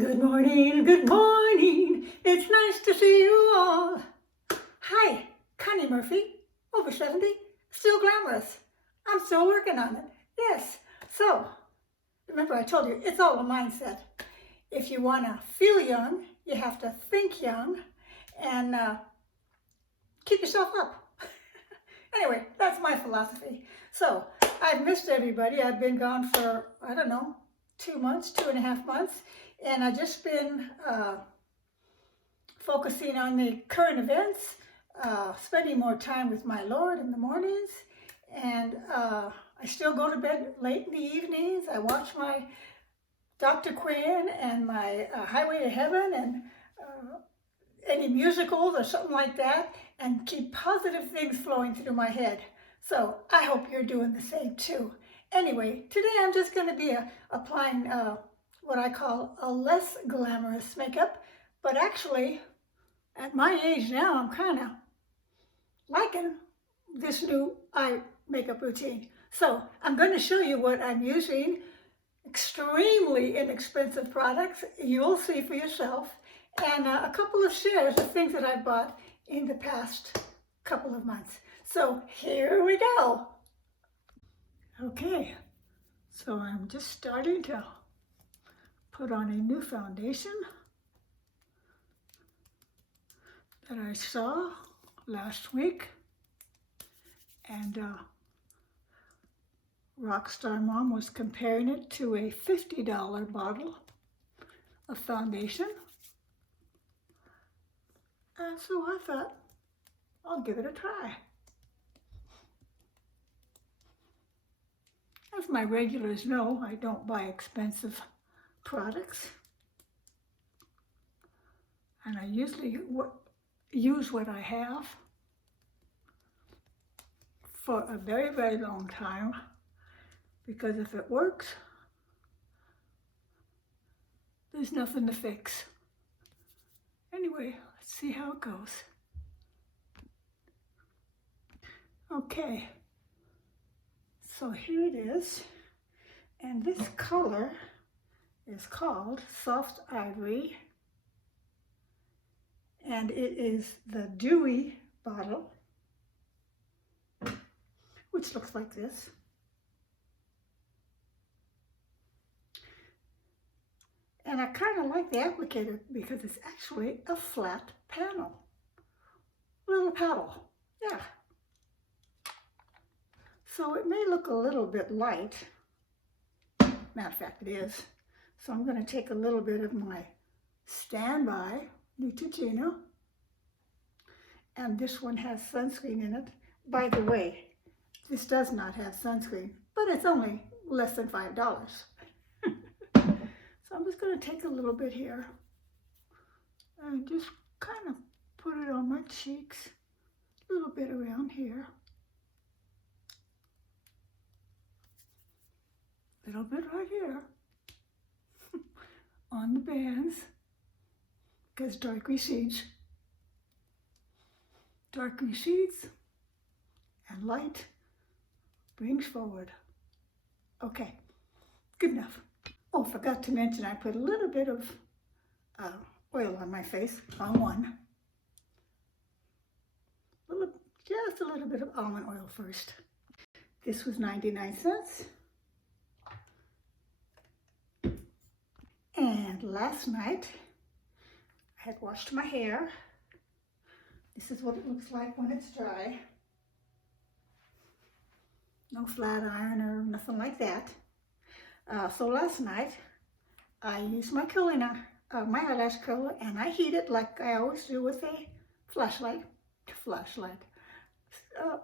Good morning, it's nice to see you all. Hi, Connie Murphy, over 70, still glamorous. I'm still working on it, yes. So, remember I told you, it's all a mindset. If you want to feel young, you have to think young and keep yourself up. Anyway, that's my philosophy. So, I've missed everybody. I've been gone for, I don't know, 2 months, 2.5 months. And I've just been focusing on the current events, spending more time with my Lord in the mornings, and I still go to bed late in the evenings. I watch my Dr. Quinn and my Highway to Heaven and any musicals or something like that, and keep positive things flowing through my head. So I hope you're doing the same too. Anyway, today I'm just going to be applying what I call a less glamorous makeup, but actually at my age now I'm kind of liking this new eye makeup routine. So I'm going to show you what I'm using, extremely inexpensive products, you'll see for yourself, and a couple of shares of things that I've bought in the past couple of months. So here we go. Okay, so I'm just starting to put on a new foundation that I saw last week, and Rockstar Mom was comparing it to a $50 bottle of foundation, and so I thought I'll give it a try. As my regulars know, I don't buy expensive products, and I usually use what I have for a very, very long time, because if it works, there's nothing to fix. Anyway, let's see how it goes. Okay, so here it is, and this color is called Soft Ivory, and it is the Dewy bottle, which looks like this. And I kind of like the applicator because it's actually a flat panel, little paddle, yeah. So it may look a little bit light, matter of fact it is. So I'm going to take a little bit of my standby Neutrogena, and this one has sunscreen in it. By the way, this does not have sunscreen, but it's only less than $5. So I'm just going to take a little bit here and just kind of put it on my cheeks, a little bit around here, a little bit right here, on the bands, because dark recedes, and light brings forward. Okay, good enough. Oh, forgot to mention I put a little bit of oil on my face, on one. Just a little bit of almond oil first. This was 99 cents. And last night, I had washed my hair. This is what it looks like when it's dry. No flat iron or nothing like that. So last night, I used my my eyelash curler, and I heat it like I always do with a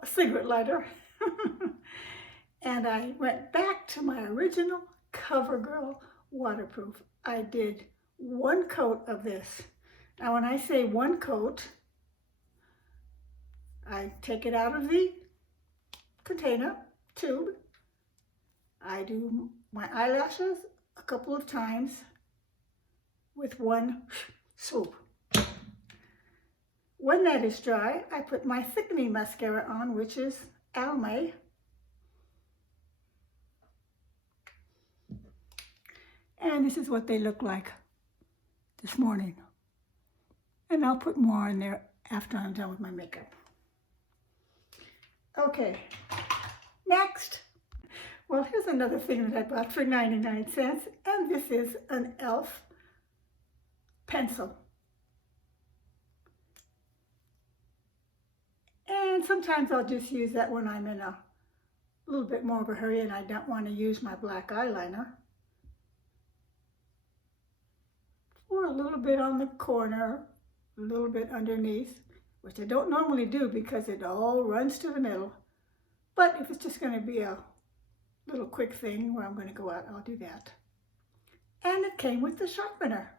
a cigarette lighter. And I went back to my original CoverGirl waterproof. I did one coat of this. Now when I say one coat, I take it out of the container, tube. I do my eyelashes a couple of times with one swoop. When that is dry, I put my thickening mascara on, which is Almay. And this is what they look like this morning. And I'll put more in there after I'm done with my makeup. Okay, next. Well, here's another thing that I bought for 99 cents, and this is an e.l.f. pencil. And sometimes I'll just use that when I'm in a little bit more of a hurry and I don't want to use my black eyeliner. Or a little bit on the corner, a little bit underneath, which I don't normally do because it all runs to the middle. But if it's just going to be a little quick thing where I'm going to go out, I'll do that. And it came with the sharpener.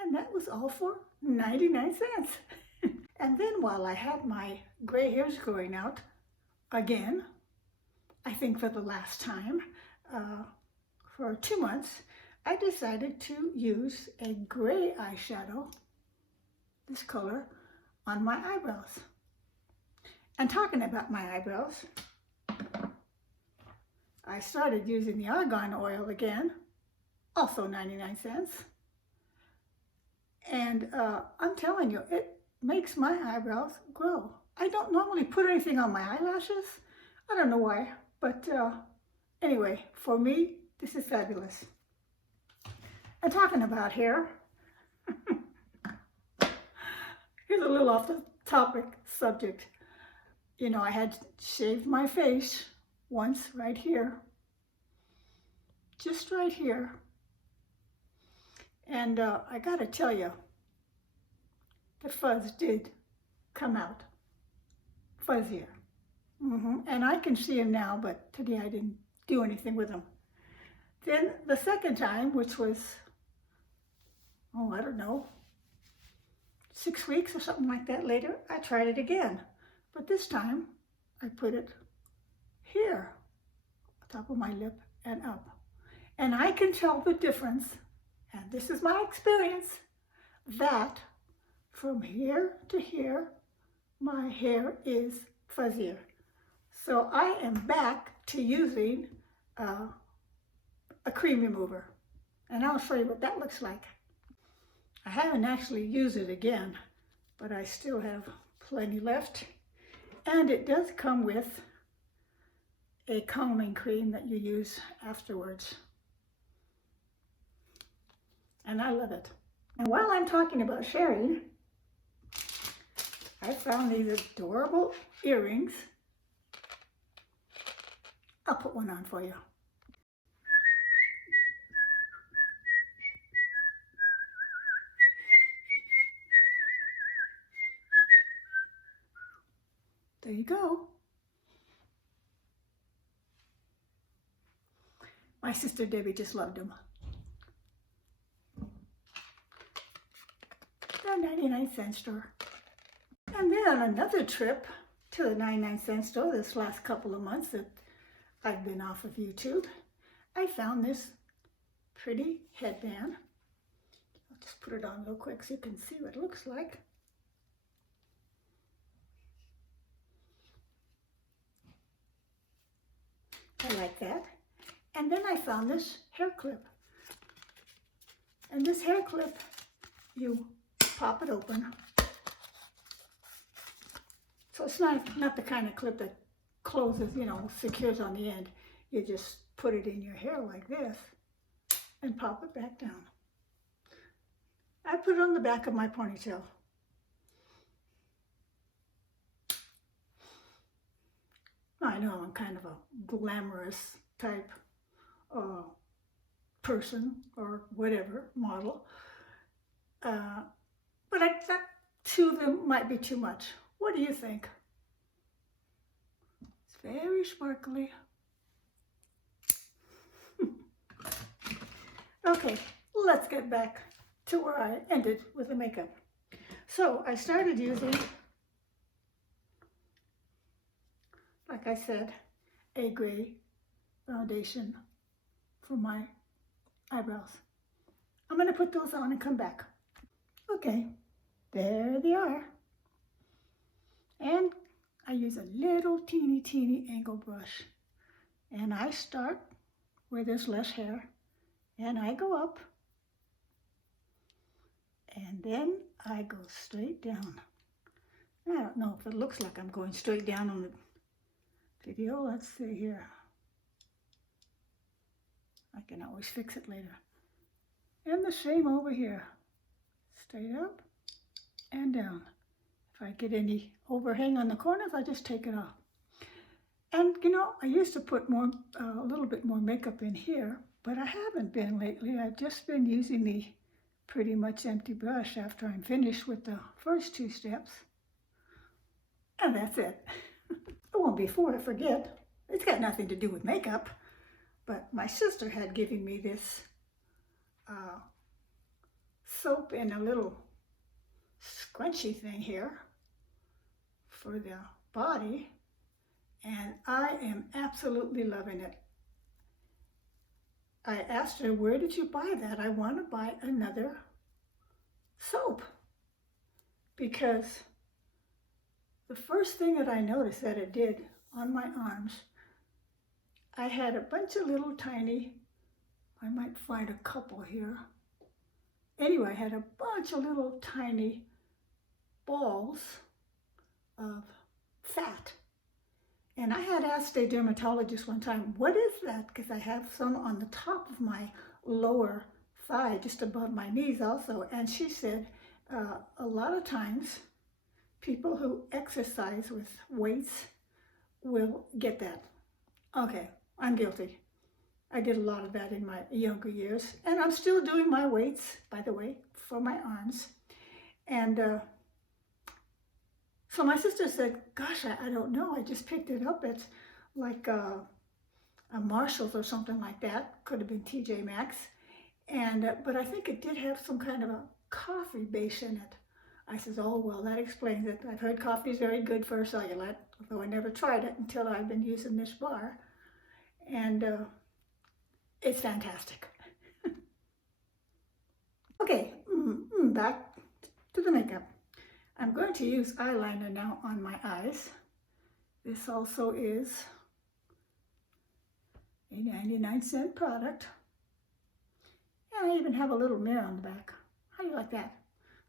And that was all for 99 cents. And then while I had my gray hairs growing out, again, I think for the last time, for 2 months, I decided to use a gray eyeshadow, this color, on my eyebrows. And talking about my eyebrows, I started using the argan oil again, also 99 cents. And I'm telling you, it makes my eyebrows grow. I don't normally put anything on my eyelashes. I don't know why, but anyway, for me, this is fabulous. And talking about hair, here's a little off the topic subject. You know, I had shaved my face once right here, just right here. And I gotta tell you, the fuzz did come out fuzzier. And I can see him now, but today I didn't do anything with him. Then the second time, which was, oh, I don't know, 6 weeks or something like that later, I tried it again. But this time, I put it here, top of my lip and up. And I can tell the difference, and this is my experience, that from here to here, my hair is fuzzier. So I am back to using a cream remover. And I'll show you what that looks like. I haven't actually used it again, but I still have plenty left. And it does come with a calming cream that you use afterwards. And I love it. And while I'm talking about sharing, I found these adorable earrings. I'll put one on for you. There you go. My sister Debbie just loved them. The 99-cent store. And then on another trip to the 99-cent store this last couple of months that I've been off of YouTube, I found this pretty headband. I'll just put it on real quick so you can see what it looks like. I like that. And then I found this hair clip. And this hair clip, you pop it open. So it's not the kind of clip that closes, you know, secures on the end. You just put it in your hair like this and pop it back down. I put it on the back of my ponytail. I know I'm kind of a glamorous type person or whatever, model. But I thought 2 of them might be too much. What do you think? It's very sparkly. Okay, let's get back to where I ended with the makeup. So I started using, like I said, a gray foundation for my eyebrows. I'm going to put those on and come back. Okay, there they are. And I use a little teeny angle brush. And I start where there's less hair. And I go up. then I go straight down. I don't know if it looks like I'm going straight down on the video. Let's see here. I can always fix it later. And the same over here. Straight up and down. If I get any overhang on the corners, I just take it off. And you know, I used to put more, a little bit more makeup in here, but I haven't been lately. I've just been using the pretty much empty brush after I'm finished with the first two steps. And that's it. Oh, and before I forget, it's got nothing to do with makeup, but my sister had given me this soap in a little scrunchy thing here for the body, and I am absolutely loving it. I asked her, where did you buy that? I want to buy another soap, because the first thing that I noticed that it did on my arms, I had a bunch of little tiny, I might find a couple here. Anyway, I had a bunch of little tiny balls of fat. And I had asked a dermatologist one time, what is that? Because I have some on the top of my lower thigh, just above my knees also. And she said, a lot of times, people who exercise with weights will get that. Okay, I'm guilty. I did a lot of that in my younger years. And I'm still doing my weights, by the way, for my arms. And so my sister said, gosh, I don't know. I just picked it up at like a Marshall's or something like that. Could have been TJ Maxx. And but I think it did have some kind of a coffee base in it. I said, oh, well, that explains it. I've heard coffee is very good for cellulite, although I never tried it until I've been using this bar. And it's fantastic. Okay, back to the makeup. I'm going to use eyeliner now on my eyes. This also is a 99-cent product. And I even have a little mirror on the back. How do you like that?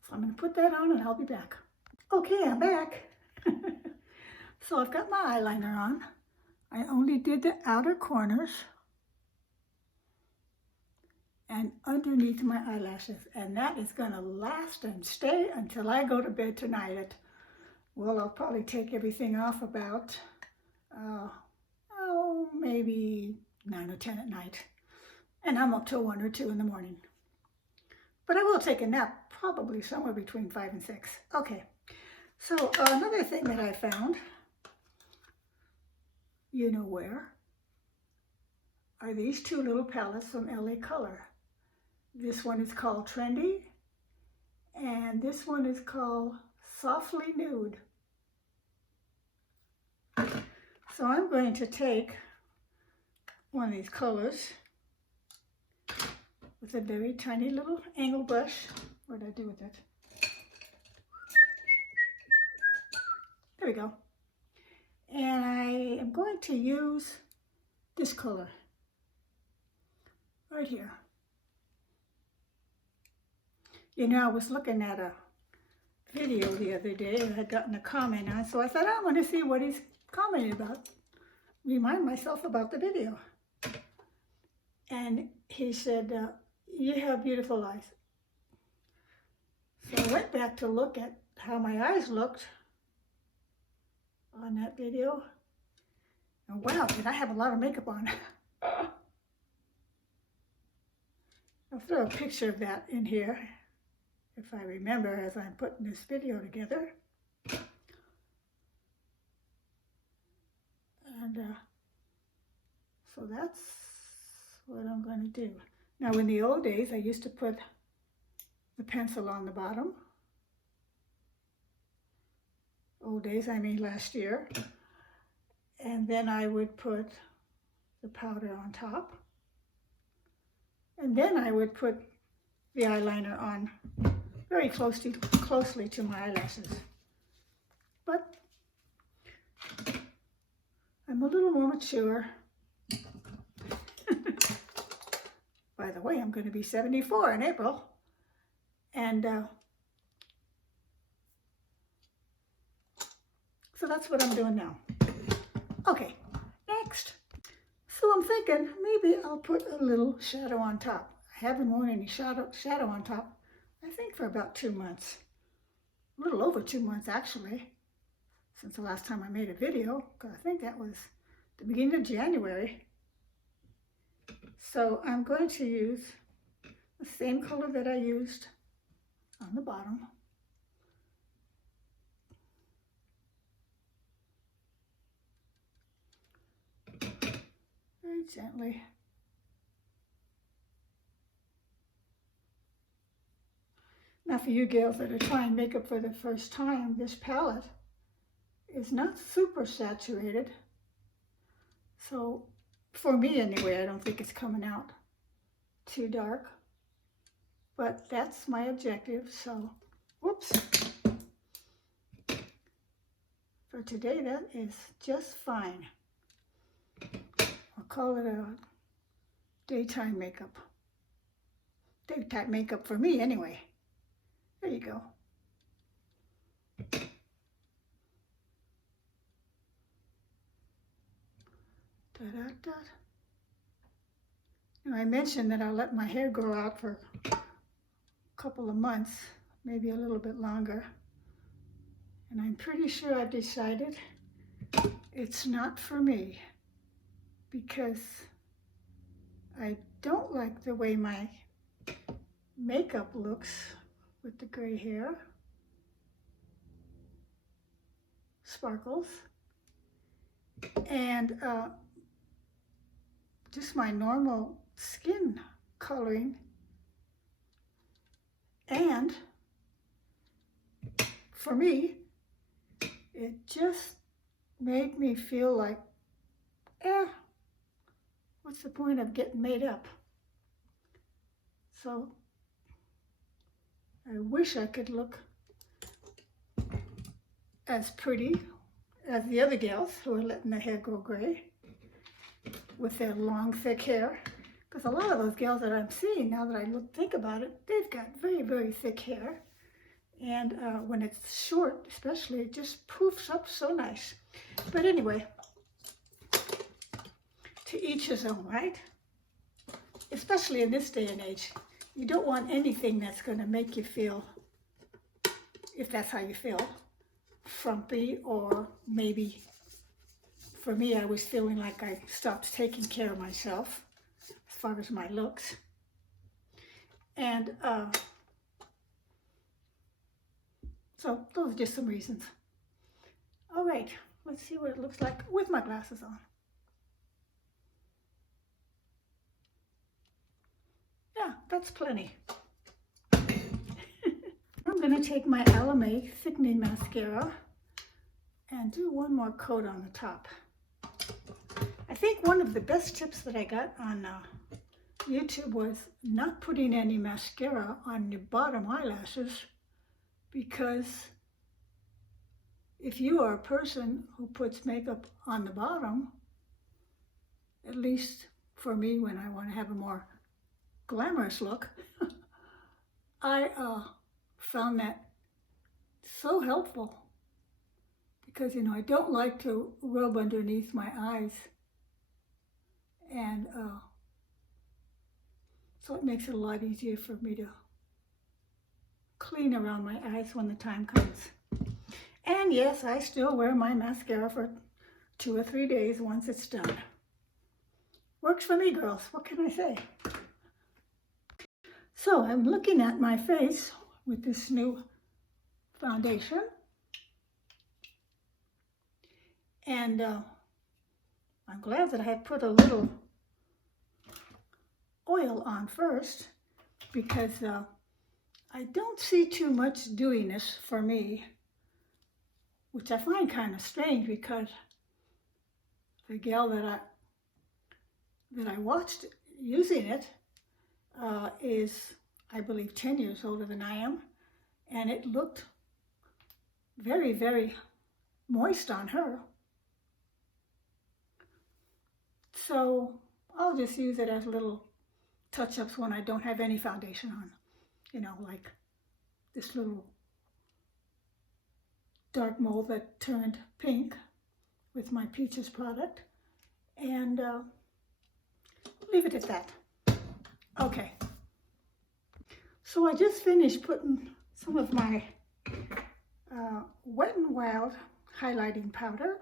So I'm going to put that on and I'll be back. Okay, I'm back. So I've got my eyeliner on. I only did the outer corners and underneath my eyelashes. And that is going to last and stay until I go to bed tonight. Well, I'll probably take everything off about, maybe 9 or 10 at night. And I'm up till 1 or 2 in the morning. But I will take a nap, probably somewhere between 5 and 6. Okay, so another thing that I found, you know where, are these two little palettes from LA Color. This one is called Trendy, and this one is called Softly Nude. So I'm going to take one of these colors with a very tiny little angle brush. What did I do with it? There we go. And I am going to use this color right here. You know, I was looking at a video the other day I had gotten a comment on, so I thought, I want to see what he's commenting about. Remind myself about the video. And he said, you have beautiful eyes. So I went back to look at how my eyes looked on that video. And wow, did I have a lot of makeup on. I'll throw a picture of that in here, if I remember, as I'm putting this video together. And so that's what I'm going to do. Now, in the old days, I used to put the pencil on the bottom. Old days, I mean last year. And then I would put the powder on top. And then I would put the eyeliner on very closely to my eyelashes. But I'm a little more mature. By the way, I'm going to be 74 in April. And So that's what I'm doing now. Okay, next. So I'm thinking maybe I'll put a little shadow on top. I haven't worn any shadow on top, I think, for about 2 months. A little over 2 months, actually, since the last time I made a video, because I think that was the beginning of January. So I'm going to use the same color that I used on the bottom. Very gently. Now for you gals that are trying makeup for the first time, this palette is not super saturated. So for me anyway, I don't think it's coming out too dark. But that's my objective, so whoops. For today, that is just fine. I'll call it a daytime makeup. Daytime makeup for me anyway. There you go. Da-da-da. Now I mentioned that I'll let my hair grow out for a couple of months, maybe a little bit longer. And I'm pretty sure I've decided it's not for me because I don't like the way my makeup looks with the gray hair, sparkles, and just my normal skin coloring, and for me, it just made me feel like, what's the point of getting made up? So I wish I could look as pretty as the other gals who are letting their hair grow gray with their long, thick hair. Because a lot of those gals that I'm seeing, now that I think about it, they've got very, very thick hair. And when it's short, especially, it just poofs up so nice. But anyway, to each his own, right? Especially in this day and age. You don't want anything that's going to make you feel, if that's how you feel, frumpy, or maybe, for me, I was feeling like I stopped taking care of myself as far as my looks. And so those are just some reasons. All right, let's see what it looks like with my glasses on. Yeah, that's plenty. I'm going to take my Alame thickening mascara and do one more coat on the top. I think one of the best tips that I got on YouTube was not putting any mascara on your bottom eyelashes, because if you are a person who puts makeup on the bottom, at least for me when I want to have a more glamorous look, I found that so helpful, because I don't like to rub underneath my eyes, and so it makes it a lot easier for me to clean around my eyes when the time comes. And yes, I still wear my mascara for 2 or 3 days once it's done. Works for me, girls. What can I say? So I'm looking at my face with this new foundation. And I'm glad that I had put a little oil on first, because I don't see too much dewiness for me, which I find kind of strange, because the gal that I watched using it is, I believe, 10 years older than I am, and it looked very, very moist on her. So I'll just use it as little touch-ups when I don't have any foundation on, like this little dark mold that turned pink with my Peaches product, and leave it at that. Okay, so I just finished putting some of my Wet n Wild highlighting powder.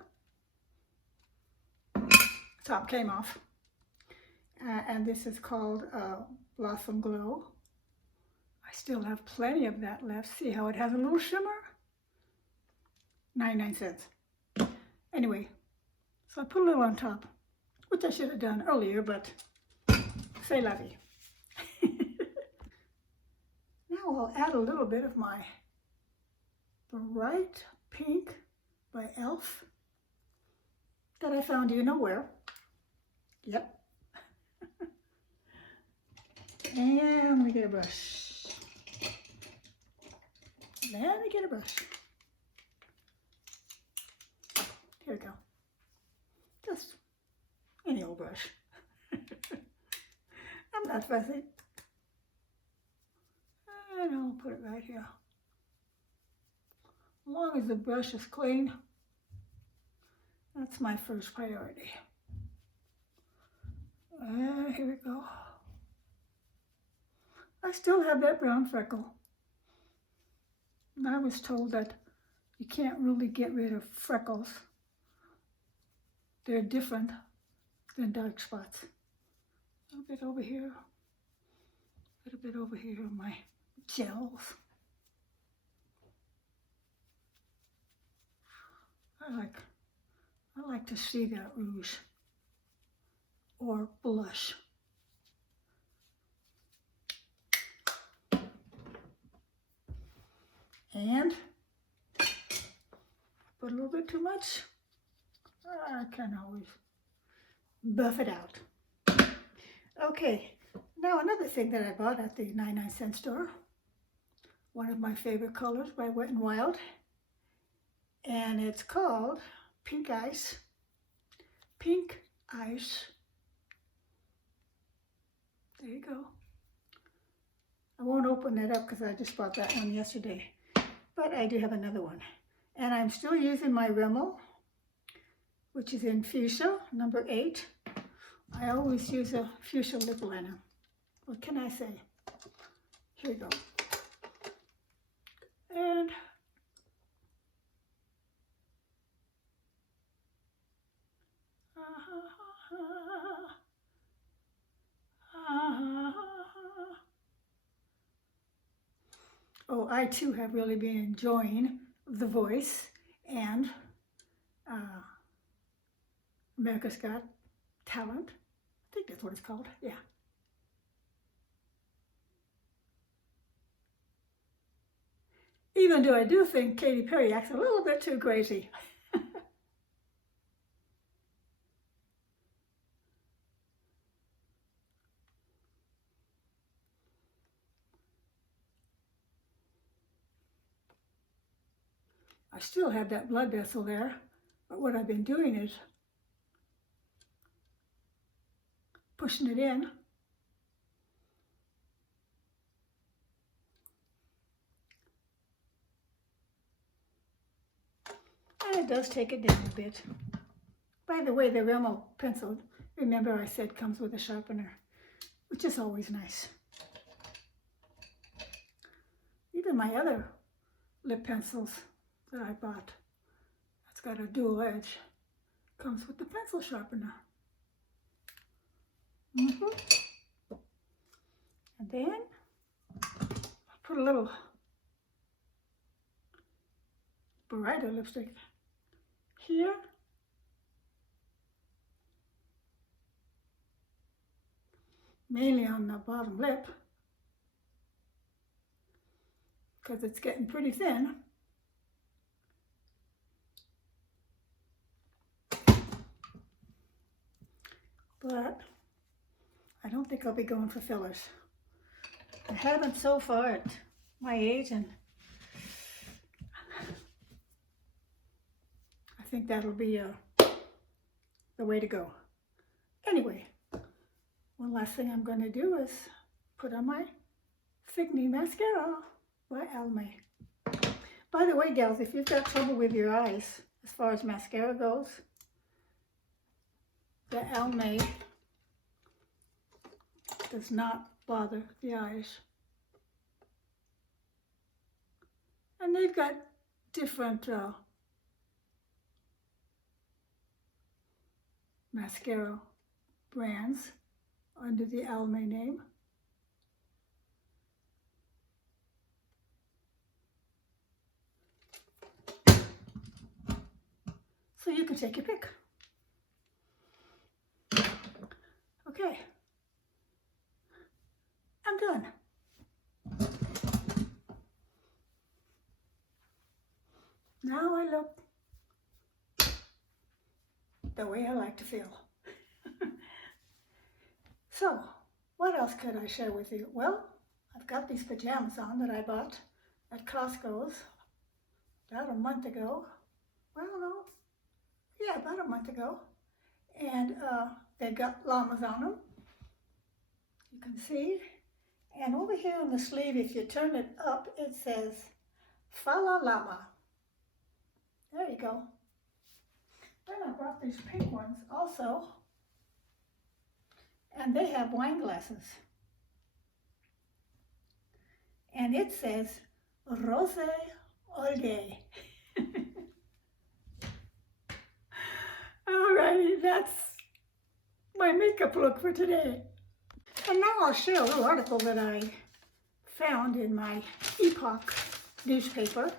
Top came off, and this is called Blossom Glow. I still have plenty of that left. See how it has a little shimmer? 99 cents. Anyway, so I put a little on top, which I should have done earlier, but c'est la vie. Now I'll add a little bit of my Bright Pink by e.l.f. that I found you know where. Yep. And let me get a brush. Let me get a brush. Here we go. Just any old brush. I'm not fussy. And I'll put it right here. As long as the brush is clean, that's my first priority. Here we go. I still have that brown freckle. And I was told that you can't really get rid of freckles. They're different than dark spots. A little bit over here, a little bit over here on my gels. I like to see that rouge or blush. And put a little bit too much. I can always buff it out. Okay, now another thing that I bought at the 99-cent store. One of my favorite colors by Wet n Wild. And it's called Pink Ice. Pink Ice. There you go. I won't open it up because I just bought that one yesterday. But I do have another one. And I'm still using my Rimmel, which is in Fuchsia, number 8. I always use a Fuchsia lip liner. What can I say? Here we go. And oh, I too have really been enjoying The Voice and America's Got Talent. I think that's what it's called. Yeah. Even though I do think Katy Perry acts a little bit too crazy. I still have that blood vessel there, but what I've been doing is pushing it in. And it does take it down a bit. By the way, the Rimmel pencil, remember I said comes with a sharpener, which is always nice. Even my other lip pencils that I bought, that's got a dual edge, comes with the pencil sharpener. And then I'll put a little brighter lipstick here. Mainly on the bottom lip, because it's getting pretty thin. But I don't think I'll be going for fillers. I haven't so far at my age, and I think that'll be the way to go. Anyway, one last thing I'm going to do is put on my Figgy Mascara by Almay. By the way, gals, if you've got trouble with your eyes, as far as mascara goes, the Almay does not bother the eyes. And they've got different mascara brands under the Almay name. So you can take your pick. Okay, I'm done. Now I look the way I like to feel. So, what else could I share with you? Well, I've got these pajamas on that I bought at Costco's about a month ago. Well, no, yeah, about a month ago. And they've got llamas on them. You can see. And over here on the sleeve, if you turn it up, it says, Fala Llama. There you go. Then I brought these pink ones also. And they have wine glasses. And it says, Rose Olde. Alrighty, that's my makeup look for today. And now I'll share a little article that I found in my Epoch newspaper.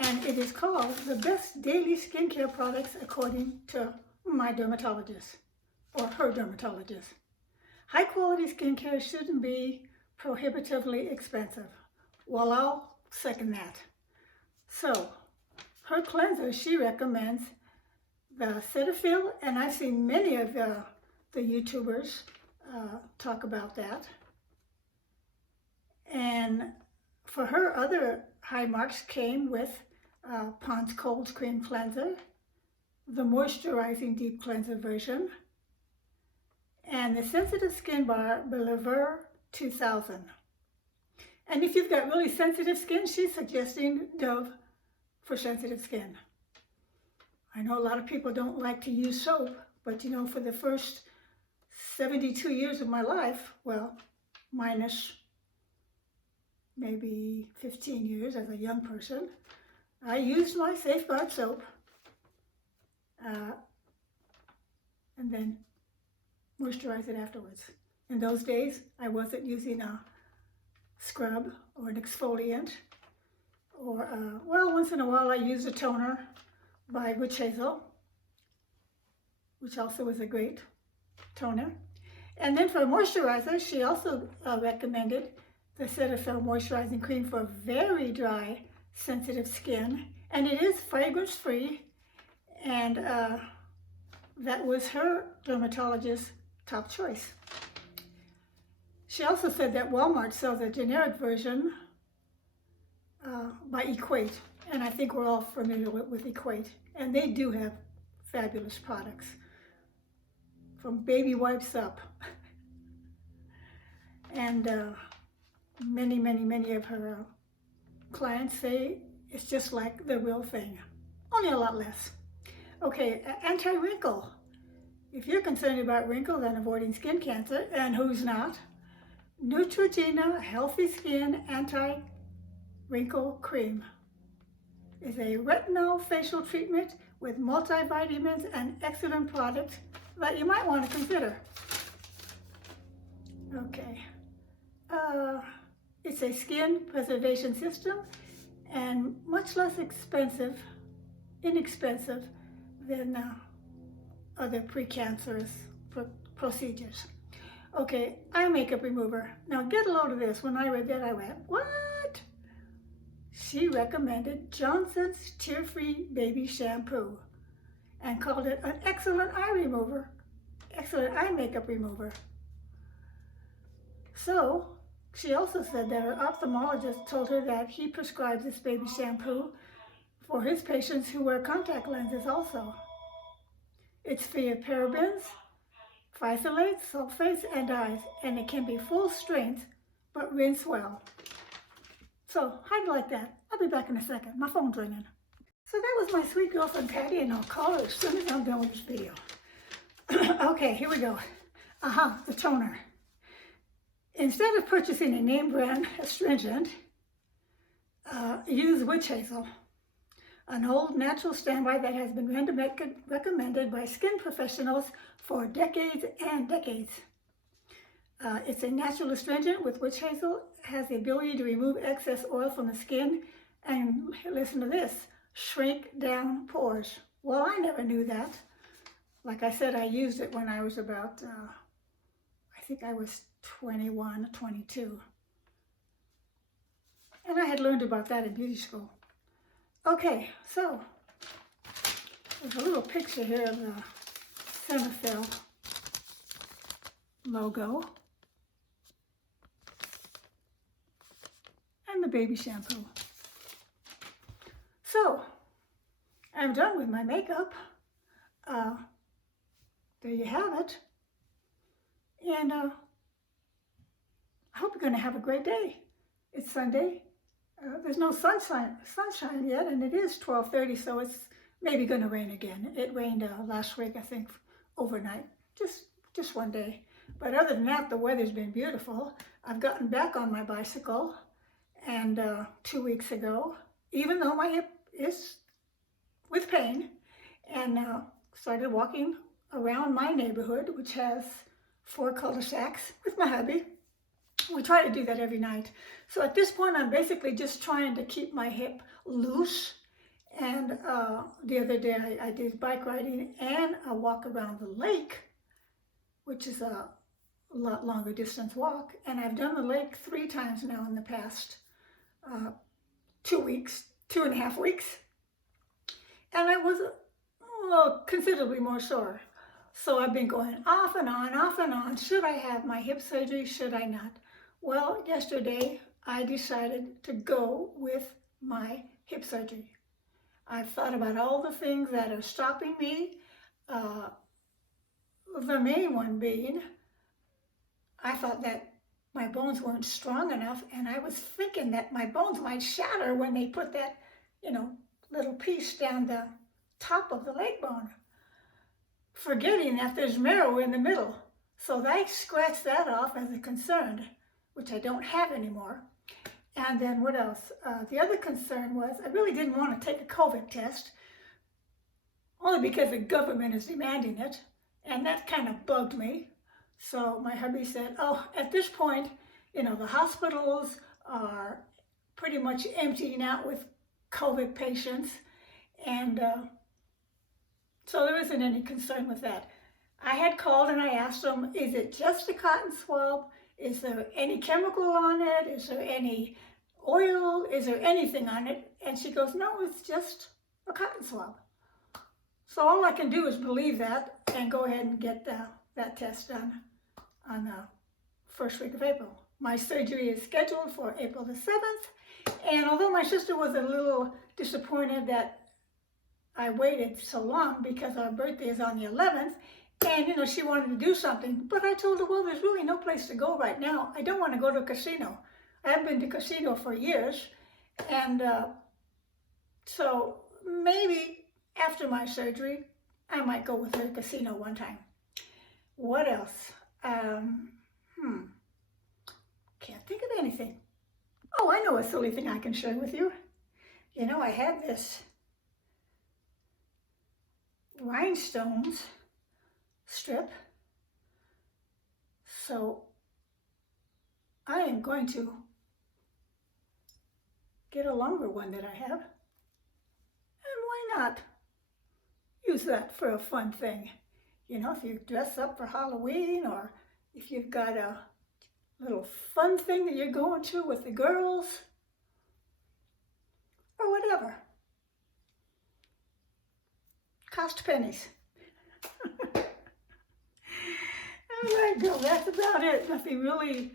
And it is called The Best Daily Skincare Products According to My Dermatologist, or her dermatologist. High quality skincare shouldn't be prohibitively expensive. Well, I'll second that. So, her cleanser, she recommends the Cetaphil, and I've seen many of the YouTubers talk about that. And for her, other high marks came with Pond's Cold Cream Cleanser, the Moisturizing Deep Cleanser version, and the Sensitive Skin Bar Believer 2000. And if you've got really sensitive skin, she's suggesting Dove for sensitive skin. I know a lot of people don't like to use soap, but you know, for the first 72 years of my life, well, minus maybe 15 years as a young person, I used my Safeguard soap and then moisturize it afterwards. In those days, I wasn't using a scrub or an exfoliant, or, well, once in a while I used a toner by Witch Hazel, which also is a great toner. And then for moisturizer, she also recommended the Cetaphil Moisturizing Cream for very dry, sensitive skin. And it is fragrance-free, and that was her dermatologist's top choice. She also said that Walmart sells a generic version by Equate, and I think we're all familiar with Equate, and they do have fabulous products, from baby wipes up. And many of her clients say it's just like the real thing, only a lot less. Okay, Anti-Wrinkle. If you're concerned about wrinkles and avoiding skin cancer, and who's not, Neutrogena Healthy Skin Anti-Wrinkle Cream is a retinol facial treatment with multivitamins and excellent product that you might want to consider. Okay. It's a skin preservation system and much less inexpensive than other precancerous procedures. Okay, eye makeup remover. Now get a load of this. When I read that, I went, what? She recommended Johnson's Tear-Free Baby Shampoo and called it an excellent eye makeup remover. So, she also said that her ophthalmologist told her that he prescribes this baby shampoo for his patients who wear contact lenses also. It's free of parabens, phthalates, sulfates, and dyes, and it can be full strength, but rinse well. So, how'd you like that? A I'll be back in a second. My phone's ringing. So that was my sweet girlfriend Patty, and I'll call her as soon as I'm done with this video. Okay, here we go. The toner. Instead of purchasing a name brand astringent, use witch hazel, an old natural standby that has been recommended by skin professionals for decades and decades. It's a natural astringent with witch hazel, has the ability to remove excess oil from the skin, and listen to this, shrink down pores. Well, I never knew that. Like I said, I used it when I was about, I think I was 21, 22. And I had learned about that in beauty school. Okay, so there's a little picture here of the Cetaphil logo and the baby shampoo. So, I'm done with my makeup. There you have it. And I hope you're going to have a great day. It's Sunday. There's no sunshine yet, and it is 12:30, so it's maybe going to rain again. It rained last week, I think, overnight, just one day. But other than that, the weather's been beautiful. I've gotten back on my bicycle, and 2 weeks ago, even though my hip is with pain, and started walking around my neighborhood, which has 4 cul-de-sacs with my hubby. We try to do that every night. So at this point, I'm basically just trying to keep my hip loose. And the other day, I did bike riding and a walk around the lake, which is a lot longer distance walk. And I've done the lake 3 times now in the past 2 weeks, 2.5 weeks. And I was considerably more sore. So I've been going off and on. Should I have my hip surgery? Should I not? Well, yesterday I decided to go with my hip surgery. I've thought about all the things that are stopping me. The main one being, I thought that my bones weren't strong enough, and I was thinking that my bones might shatter when they put that, little piece down the top of the leg bone, forgetting that there's marrow in the middle. So I scratched that off as a concern, which I don't have anymore. And then what else? The other concern was I really didn't want to take a COVID test, only because the government is demanding it, and that kind of bugged me. So my hubby said, at this point, the hospitals are pretty much emptying out with COVID patients, and so there isn't any concern with that. I had called and I asked them, is it just a cotton swab? Is there any chemical on it? Is there any oil? Is there anything on it? And she goes, no, it's just a cotton swab. So all I can do is believe that and go ahead and get that test done on the first week of April. My surgery is scheduled for April the 7th. And although my sister was a little disappointed that I waited so long because our birthday is on the 11th, and she wanted to do something, but I told her, well, there's really no place to go right now. I don't want to go to a casino. I haven't been to a casino for years, and so maybe after my surgery, I might go with her to a casino one time. What else? Can't think of anything. Oh, I know a silly thing I can share with you. I had this rhinestones strip, so I am going to get a longer one that I have, and why not use that for a fun thing? If you dress up for Halloween, or if you've got a little fun thing that you're going to with the girls, or whatever. Cost pennies. All right, girl, that's about it. Nothing really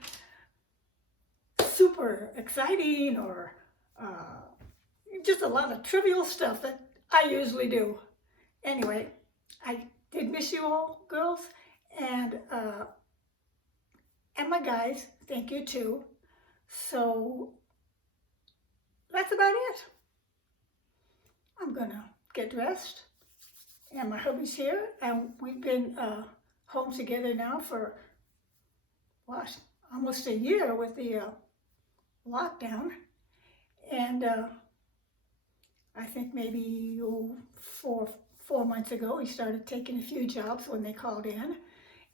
super exciting, or just a lot of trivial stuff that I usually do. Anyway, I did miss you all, girls, and my guys, thank you too. So that's about it. I'm gonna get dressed, and my hubby's here, and we've been home together now for, gosh, almost a year with the lockdown, and I think maybe 4 months ago he started taking a few jobs when they called in,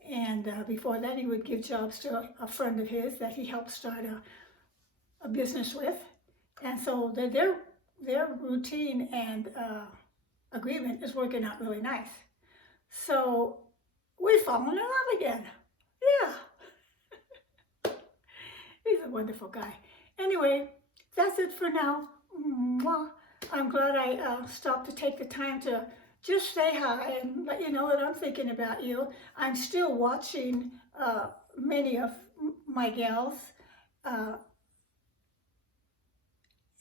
and before that he would give jobs to a friend of his that he helped start a business with, and so their routine and agreement is working out really nice. So we've fallen in love again. Yeah. He's a wonderful guy. Anyway, that's it for now. Mwah. I'm glad I stopped to take the time to just say hi and let you know that I'm thinking about you. I'm still watching many of my gals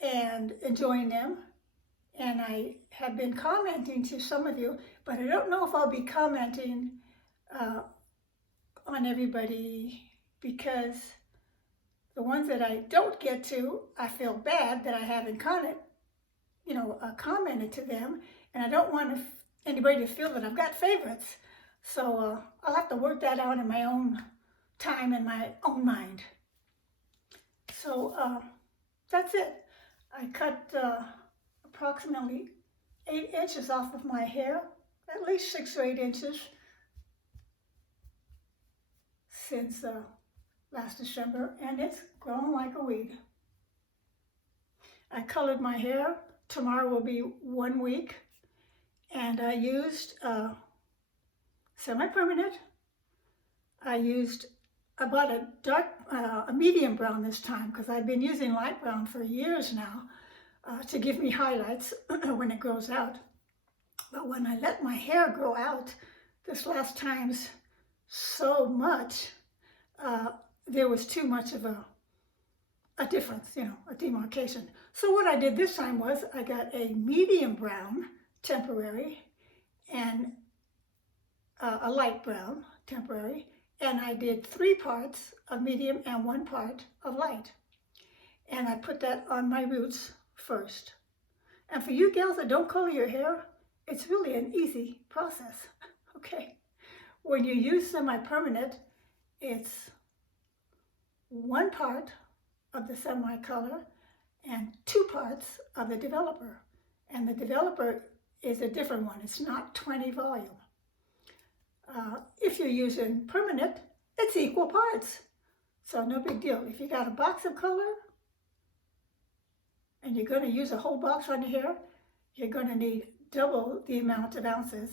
and enjoying them. And I have been commenting to some of you, but I don't know if I'll be commenting on everybody, because the ones that I don't get to, I feel bad that I haven't commented to them, and I don't want anybody to feel that I've got favorites. So I'll have to work that out in my own time and my own mind. So that's it. I cut approximately 8 inches off of my hair, at least 6 or 8 inches since last December, and it's grown like a weed. I colored my hair. Tomorrow will be 1 week, and I used semi-permanent. I used about a medium brown this time, because I've been using light brown for years now to give me highlights when it grows out. But when I let my hair grow out this last time's so much, there was too much of a difference, a demarcation. So what I did this time was I got a medium brown temporary and a light brown temporary, and I did 3 parts of medium and 1 part of light. And I put that on my roots first. And for you gals that don't color your hair, it's really an easy process, okay? When you use semi-permanent, it's 1 part of the semi-color and 2 parts of the developer. And the developer is a different one. It's not 20 volume. If you're using permanent, it's equal parts. So no big deal. If you got a box of color and you're going to use a whole box on your hair, you're going to need double the amount of ounces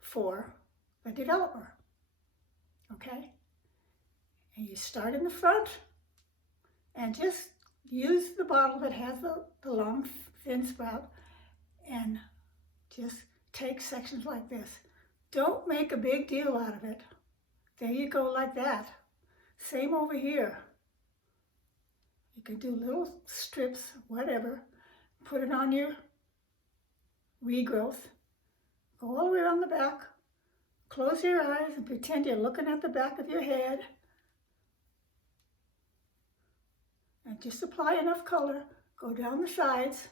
for the developer. Okay? And you start in the front and just use the bottle that has the long thin sprout and just take sections like this. Don't make a big deal out of it. There you go, like that. Same over here. You can do little strips, whatever. Put it on your regrowth. Go all the way around the back. Close your eyes and pretend you're looking at the back of your head. And just apply enough color. Go down the sides.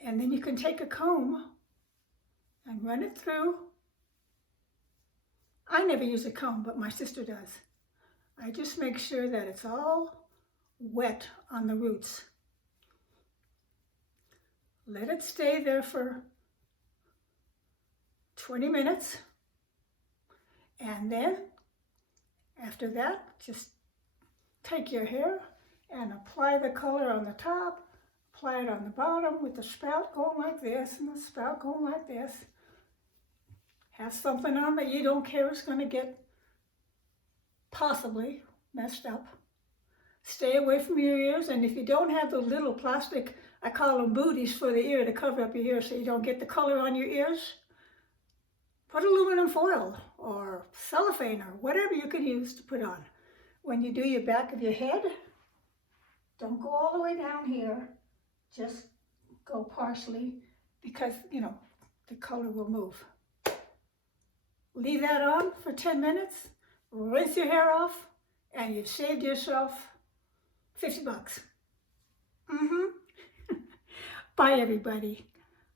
And then you can take a comb and run it through. I never use a comb, but my sister does. I just make sure that it's all wet on the roots. Let it stay there for 20 minutes. And then, after that, just take your hair and apply the color on the top, apply it on the bottom with the spout going like this and the spout going like this. Have something on that you don't care is going to get possibly messed up. Stay away from your ears, and if you don't have those little plastic, I call them booties for the ear to cover up your ear so you don't get the color on your ears, put aluminum foil or cellophane or whatever you can use to put on. When you do your back of your head, don't go all the way down here. Just go partially, because, the color will move. Leave that on for 10 minutes, rinse your hair off, and you've saved yourself $50. Bye, everybody.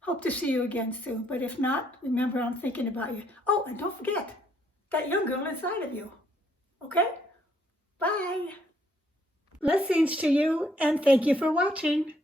Hope to see you again soon. But if not, remember I'm thinking about you. Oh, and don't forget that young girl inside of you. Okay? Bye. Blessings to you, and thank you for watching.